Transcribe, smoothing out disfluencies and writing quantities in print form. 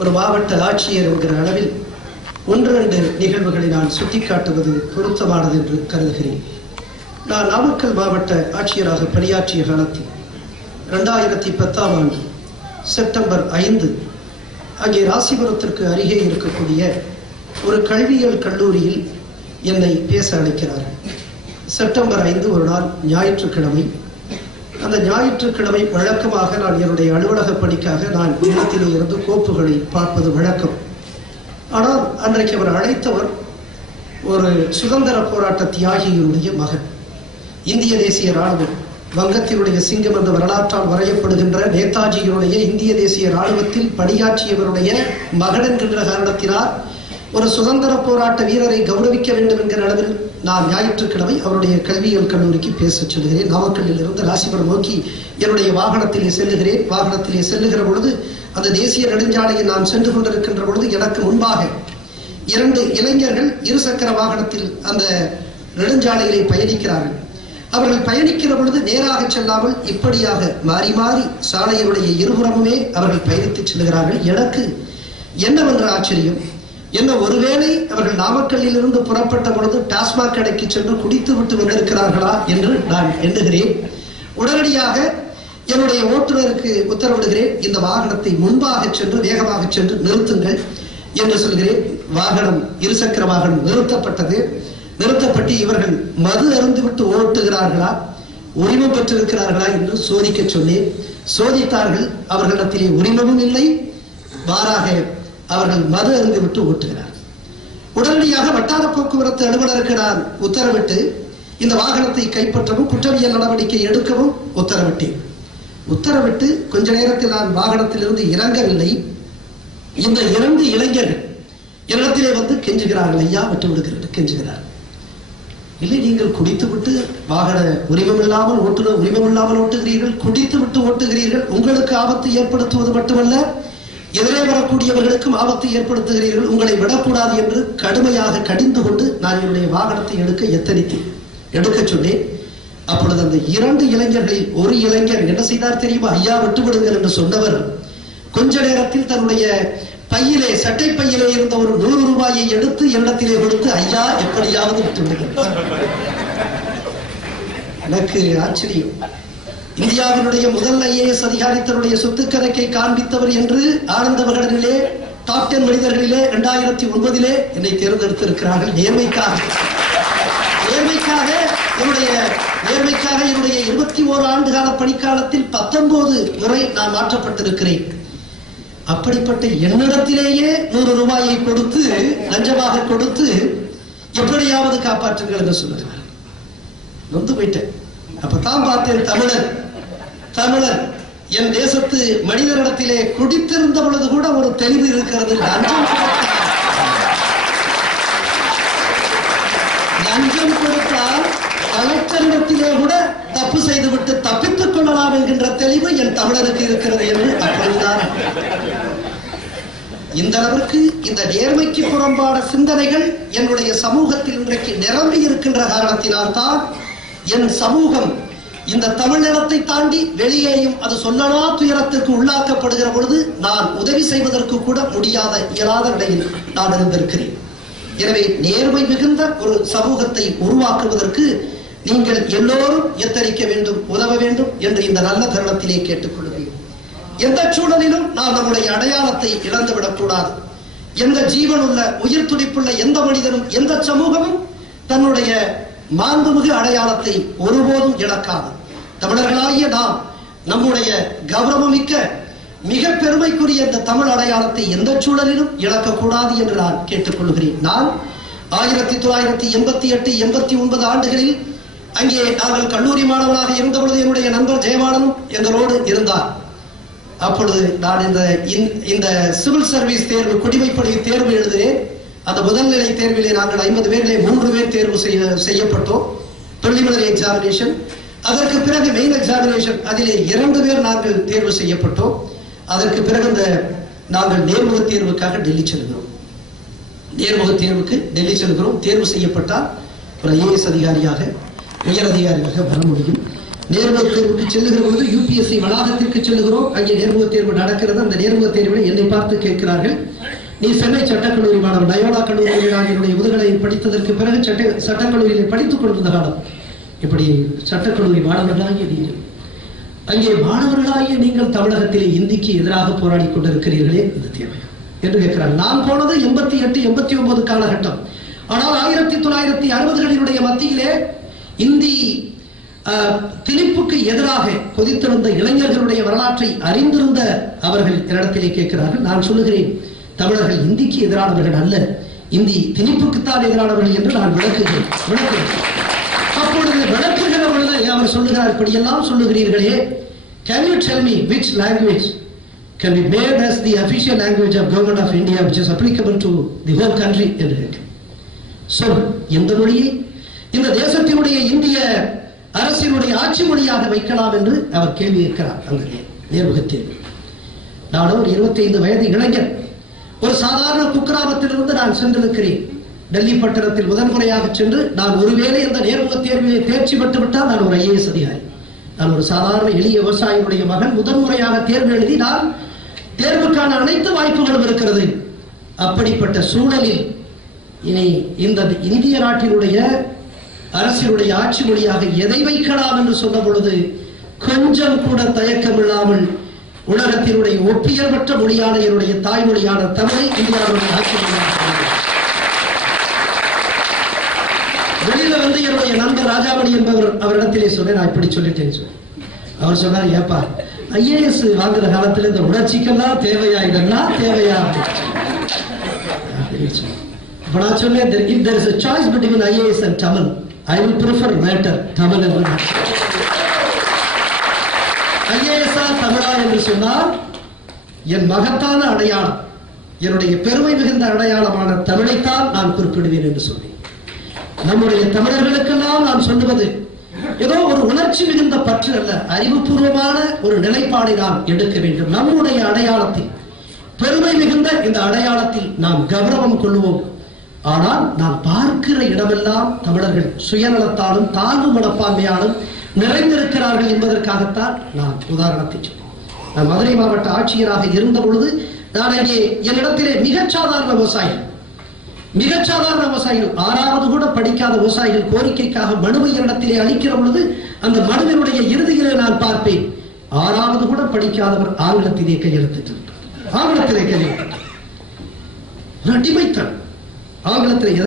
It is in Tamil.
ஒரு மாவட்ட ஆட்சியர் என்கிற அளவில் ஒன்று இரண்டு நிகழ்வுகளை நான் சுட்டிக்காட்டுவது பொருத்தமானது என்று கருதுகிறேன். நான் நாமக்கல் மாவட்ட ஆட்சியராக பணியாற்றிய காலத்தில் 2010 ஆண்டு செப்டம்பர் 5 அங்கே ராசிபுரத்திற்கு அருகே இருக்கக்கூடிய ஒரு கல்வியியல் கல்லூரியில் என்னை பேச அழைக்கிறார்கள். செப்டம்பர் 5 ஒரு நாள் ஞாயிற்றுக்கிழமை. அந்த ஞாயிற்றுக்கிழமை வழக்கமாக நான் என்னுடைய அலுவலக பணிக்காக நான் இல்லத்திலே இருந்து கோப்புகளை பார்ப்பது வழக்கம். ஆனால் அன்றைக்கு அவர் அழைத்தவர் ஒரு சுதந்திர போராட்ட தியாகியினுடைய மகன். இந்திய தேசிய ராணுவம், வங்கத்தினுடைய சிங்கம் என்ற வரலாற்றால் வரையப்படுகின்ற நேதாஜியினுடைய இந்திய தேசிய ராணுவத்தில் பணியாற்றியவருடைய மகன் என்கின்ற காரணத்தினால் ஒரு சுதந்திர போராட்ட வீரரை கௌரவிக்க வேண்டும் என்கிற அளவில் நான் ஞாயிற்றுக்கிழமை அவருடைய கல்வியியல் கல்லூரிக்கு பேச செல்கிறேன். நாமக்கல்லில் இருந்து ராசிபுரம் நோக்கி என்னுடைய வாகனத்திலே செல்லுகிறேன். வாகனத்திலே செல்லுகிற பொழுது அந்த தேசிய நெடுஞ்சாலையில் நான் சென்று கொண்டிருக்கின்ற பொழுது எனக்கு முன்பாக 2 இளைஞர்கள் இருசக்கர வாகனத்தில் அந்த நெடுஞ்சாலையிலே பயணிக்கிறார்கள். அவர்கள் பயணிக்கிற பொழுது நேராக செல்லாமல் இப்படியாக மாறி மாறி சாலையினுடைய இருபுறமுமே அவர்கள் பயணித்து செல்கிறார்கள். எனக்கு என்னவென்ற ஆச்சரியம், என்ன ஒருவேளை அவர்கள் நாமக்கல்லில் இருந்து புறப்பட்ட பொழுது டாஸ்மாக் கடைக்கு சென்று குடித்து விட்டு வந்திருக்கிறார்களா என்று நான் எண்ணுகிறேன். உடனடியாக என்னுடைய ஓட்டுநருக்கு உத்தரவிடுகிறேன், இந்த வாகனத்தை முன்பாக சென்று வேகமாக சென்று நிறுத்துங்கள் என்று சொல்கிறேன். வாகனம், இருசக்கர வாகனம் நிறுத்தப்பட்டது. நிறுத்தப்பட்டு இவர்கள் மது அருந்துவிட்டு ஓட்டுகிறார்களா, உரிமம் பெற்றிருக்கிறார்களா என்று சோதிக்க சொன்னேன். சோதித்தார்கள். அவர்களிடத்திலே உரிமமும் இல்லை, மாறாக அவர்கள் மது அருந்துவிட்டு ஓட்டுகிறார். உடனடியாக வட்டார போக்குவரத்து அலுவலருக்கு நான் உத்தரவிட்டு இந்த வாகனத்தை கைப்பற்றவும் குற்றவியல் நடவடிக்கை எடுக்கவும் உத்தரவிட்டேன். உத்தரவிட்டு கொஞ்ச நேரத்தில் நான் வாகனத்திலிருந்து இறங்கவில்லை. இந்த 2 இளைஞர்கள் என்னிடத்திலே வந்து கெஞ்சுகிறார்கள், ஐயா விட்டு விடுகிறது கெஞ்சுகிறார். இல்லை, நீங்கள் குடித்து விட்டு வாகன உரிமம் இல்லாமல் ஓட்டுநர் உரிமம் இல்லாமல் ஓட்டுகிறீர்கள், குடித்து விட்டு ஓட்டுகிறீர்கள், உங்களுக்கு ஆபத்து ஏற்படுத்துவது மட்டுமல்ல எதிரே வரக்கூடியவர்களுக்கும் ஆபத்து ஏற்படுத்துகிறீர்கள், உங்களை விடக்கூடாது என்று கடுமையாக கடிந்து கொண்டு நான் என்னுடைய வாகனத்தை எடுக்க சொன்னேன். அப்பொழுது அந்த 2 இளைஞர்களில் ஒரு இளைஞர் என்ன செய்தார் தெரியுமா? ஐயா விட்டு விடுங்கள் என்று சொன்னவர் கொஞ்ச நேரத்தில் தன்னுடைய பையிலே, சட்டை பையிலே இருந்த ஒரு 100 ரூபாயை எடுத்து என்னிடத்திலே கொடுத்து, ஐயா எப்படியாவது விட்டு விடுங்கள். எனக்கு ஆச்சரியம். இந்தியாவினுடைய முதல் IAS அதிகாரி தன்னுடைய சொத்து கணக்கை காண்பித்தவர் என்று ஆனந்த விகடனிலே டாப் 10 மனிதர்களிலே 2009 என்னை தேர்ந்தெடுத்திருக்கிறார்கள். நேர்மைக்காக என்னுடைய 21 ஆண்டு கால பணிக்காலத்தில் 19 முறை நான் மாற்றப்பட்டிருக்கிறேன். அப்படிப்பட்ட என்னிடத்திலேயே 100 ரூபாயை கொடுத்து, லஞ்சமாக கொடுத்து, எப்படியாவது காப்பாற்றுங்கள் என்று சொல்லுகிறார். நொந்து போயிட்டேன். அப்பதான் பார்த்தேன், தமிழன் என் தேசத்து மனிதனிடத்திலே குடித்திருந்த பொழுது கூட ஒரு தெளிவு இருக்கிறது. லஞ்சம் கொடுத்தால் கலெக்டரிடத்திலே கூட தப்பு செய்துவிட்டு தப்பித்துக் கொள்ளலாம் என்கின்ற தெளிவு என் தமிழருக்கு இருக்கிறது என்று அப்பொழுதுதான். இந்த அளவிற்கு இந்த நேர்மைக்கு புறம்பான சிந்தனைகள் என்னுடைய சமூகத்தில் இன்றைக்கு நிரம்பி இருக்கின்ற காரணத்தினால்தான் என் சமூகம் இந்த தமிழ்நிலத்தை தாண்டி வெளியேயும் அது சொல்லலா துயரத்திற்கு உள்ளாக்கப்படுகிற பொழுது நான் உதவி செய்வதற்கு கூட இயலாத நிலையில் நான் இருந்திருக்கிறேன். எனவே நேர்மை மிகுந்த ஒரு சமூகத்தை உருவாக்குவதற்கு நீங்கள் எல்லோரும் எத்தரிக்க வேண்டும், உதவ வேண்டும் என்று இந்த நல்ல தருணத்திலே கேட்டுக்கொள்கிறேன். எந்த சூழலிலும் நாம் நம்முடைய அடையாளத்தை இழந்துவிடக் கூடாது. எந்த ஜீவனுள்ள உயிர் துடிப்புள்ள எந்த மனிதனும் எந்த சமூகமும் தன்னுடைய மாண்புமிகு அடையாளத்தை ஒருபோதும் இழக்காது. தமிழர்களாகிய நாம் நம்முடைய கௌரவமிக்க மிக பெருமைக்குரிய இந்த தமிழ் அடையாளத்தை எந்த சூழலிலும் இழக்கக்கூடாது என்று நான் கேட்டுக்கொள்கிறேன். நான் 1988, 89 ஆண்டுகளில் அங்கே நாங்கள் கல்லூரி மாணவனாக இருந்த பொழுது என்னுடைய நண்பர் ஜெயவாளனும் எங்களோடு இருந்தார். அப்பொழுது நான் இந்த சிவில் சர்வீஸ் தேர்வு, குடிமைப்பணி தேர்வு எழுதினேன். அந்த முதல்நிலை தேர்விலே நாங்கள் 50 பேரிலே 3 பேர் தேர்வு செய்யப்பட்டோம். பிரிலிமினரி எக்ஸாமினேஷன், அதற்கு பிறகு மெயின் எக்ஸாமினேஷன், அதிலே 2 பேர் நாங்கள் தேர்வு செய்யப்பட்டோம். அதற்கு பிறகு நாங்கள் நேர்முக தேர்வுக்காக டெல்லி செல்கிறோம். நேர்முக தேர்வுக்கு டெல்லி செல்கிறோம். தேர்வு செய்யப்பட்டால் ஒரு IAS அதிகாரியாக, உயர் அதிகாரியாக வர முடியும். நேர்முகத் தேர்வுக்கு செல்லுகிற பொழுது UPSC வளாகத்திற்கு செல்லுகிறோம். அங்கே நேர்முகத் தேர்வு நடக்கிறது. அந்த நேர்முகத் தேர்வில் என்னை பார்த்து கேட்கிறார்கள், நீ சென்னை சட்டக்கல்லூரி மாணவன், லயோலா கல்லூரியில் நான் என்னுடைய முதுகலை படித்ததற்கு பிறகு சட்டக்கல்லூரியில் படித்துக் கொண்டிருந்த காலம், இப்படி சட்டக்கல்லூரி மாணவர்களாகிய நீங்கள், அங்கே மாணவர்களாகிய நீங்கள் தமிழகத்திலே இந்திக்கு எதிராக போராடி கொண்டிருக்கிறீர்களே, இது தேவையா என்று கேட்கிறார். நான் போனது 88, 89 காலகட்டம். ஆனால் 1960களினுடைய மத்தியிலே இந்தி திணிப்புக்கு எதிராக கொதித்திருந்த இளைஞர்களுடைய வரலாற்றை அறிந்திருந்த அவர்கள் என்னிடத்திலே கேட்கிறார்கள். நான் சொல்லுகிறேன், தமிழர்கள் இந்திக்கு எதிரானவர்கள் அல்ல, இந்தி திணிப்புக்குத்தான் எதிரானவர்கள் என்று நான் விளக்குகிறேன். அப்பொழுது விளக்குகிற பொழுது அவர் சொல்லுகிறார், இப்படியெல்லாம் சொல்லுகிறீர்களே, can you tell me which language can be made as the official language of government of India which is applicable to the whole country என்று கேட்கிறேன். சொல், எந்த மொழியை இந்த தேசத்தினுடைய இந்திய அரசினுடைய ஆட்சி மொழியாக வைக்கலாம் என்று அவர் கேள்வி கேட்கிறார். அந்த நேர்முகத் தேர்வு. நான் ஒரு 25 வயது இளைஞர், ஒரு சாதாரண குக்கிராமத்திலிருந்து நான் சென்றிருக்கிறேன். டெல்லி பட்டணத்தில் முதன்முறையாக சென்று நான் ஒருவேளை இந்த நேர்முகத் தேர்விலே தேர்ச்சி பெற்றுவிட்டால் நான் ஒரு IAS அதிகாரி. நான் ஒரு சாதாரண எளிய விவசாயியுடைய மகன், முதன்முறையாக தேர்வு எழுதி நான் தேர்வுக்கான அனைத்து வாய்ப்புகளும் இருக்கிறது. அப்படிப்பட்ட சூழலில் இனி இந்த இந்திய நாட்டினுடைய அரசினுடைய ஆட்சி மொழியாக எதை வைக்கலாம் என்று சொன்ன பொழுது கொஞ்சம் கூட தயக்கம் இல்லாமல் உலகத்தினுடைய ஒப்பியல்பற்ற மொழியான என்னுடைய தாய்மொழியான தமிழை இந்தியாவுடைய ஆட்சி மொழியாக வெளியில வந்து என்னுடைய நண்பர் ராஜாமணி என்பவர் அவரிடத்திலே சொன்னேன், நான் இப்படி சொல்லிட்டேன்னு சொல்லி அவர் சொன்னார், ஏப்பா IAS வாங்குற காலத்துல இந்த உணர்ச்சிக்கெல்லாம் தேவையா, இதெல்லாம் தேவையா? இப்ப நான் சொன்னேன், if there is a choice between IAS and Tamil, I will prefer later Tamil என்று. IAS தமிழா என்று சொன்னால் என் மகத்தான அடையாளம், என்னுடைய பெருமை மிகுந்த அடையாளமான தமிழைத்தான் நான் குறிப்பிடுவேன் என்று சொன்னேன். நம்முடைய தமிழர்களுக்கெல்லாம் நான் சொல்லுவது ஏதோ ஒரு உணர்ச்சி மிகுந்த பற்று அல்ல, அறிவுபூர்வமான ஒரு நிலைப்பாடை நாம் எடுக்க வேண்டும். நம்முடைய அடையாளத்தில், பெருமை மிகுந்த இந்த அடையாளத்தில் நாம் கௌரவம் கொள்வோம். ஆனால் நாம் பார்க்கிற இடமெல்லாம் தமிழர்கள் சுயநலத்தாலும் தாழ்வு மனப்பான்மையாலும் நிறைந்திருக்கிறார்கள் என்பதற்காகத்தான் நான் உதாரணத்தை சொன்னேன். நான் மதுரை மாவட்ட ஆட்சியராக இருந்த பொழுது நான் அங்கே என்னிடத்திலே மிகச்சாதாரண விவசாயிகள் 6வது கூட படிக்காத விவசாயிகள் கோரிக்கைக்காக மனுவை என்னிடத்திலே அளிக்கிற பொழுது அந்த மனுவினுடைய இறுதியிலே நான் பார்ப்பேன், 6வது கூட படிக்காதவர் ஆங்கிலத்திலே கையெழுத்திட்டு ஆங்கிலத்திலே கையெழுத்து அடிமைத்தன் ஆங்கிலத்திலே